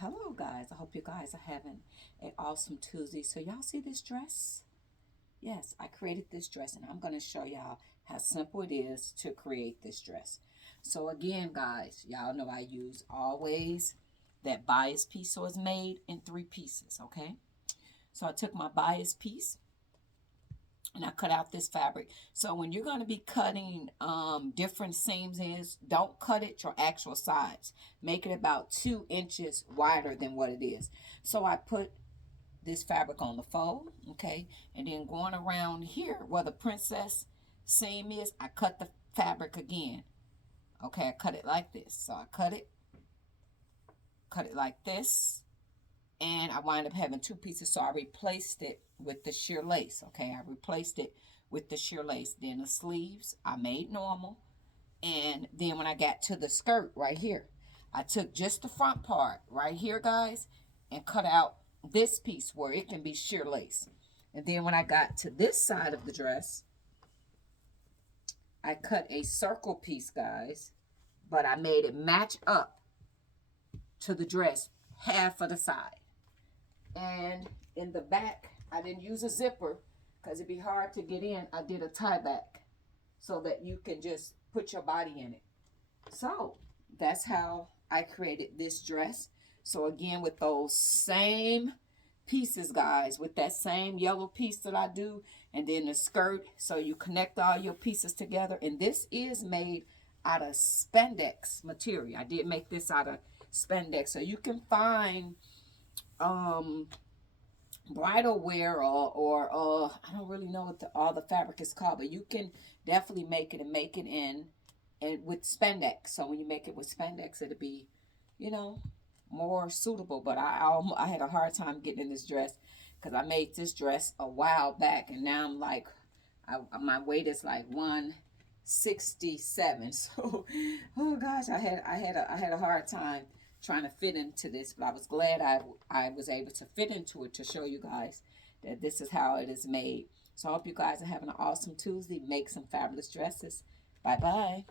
Hello guys. I hope you guys are having an awesome Tuesday. So y'all see this dress? Yes, I created this dress and I'm going to show y'all how simple it is to create this dress. So again, guys, y'all know I use always that bias piece, so it's made in 3 pieces, okay? So I took my bias piece and I cut out this fabric. So when you're going to be cutting different seams is, don't cut it your actual size. Make it about 2 inches wider than what it is. So I put this fabric on the fold, okay? And then going around here where the princess seam is, I cut the fabric again. Okay, I cut it like this. So I cut it like this, and I wind up having 2 pieces, so I replaced it with the sheer lace. Okay, I replaced it with the sheer lace. Then the sleeves I made normal, and then when I got to the skirt right here, I took just the front part right here, guys, and cut out this piece where it can be sheer lace. And then when I got to this side of the dress, I cut a circle piece, guys, but I made it match up to the dress half of the side. And in the back, I didn't use a zipper because it'd be hard to get in. I did a tie back so that you can just put your body in it. So that's how I created this dress. So again, with those same pieces, guys, with that same yellow piece that I do, and then the skirt, so you connect all your pieces together. And this is made out of spandex material. I did make this out of spandex, so you can find bridal wear or I don't really know what all the fabric is called, but you can definitely make it and make it in and with spandex. So when you make it with spandex, it'll be, you know, more suitable. But I had a hard time getting in this dress because I made this dress a while back, and now I'm like, my weight is like 167. So, oh gosh, I had a hard time trying to fit into this, but I was glad I was able to fit into it to show you guys that this is how it is made. So I hope you guys are having an awesome Tuesday. Make some fabulous dresses. Bye bye.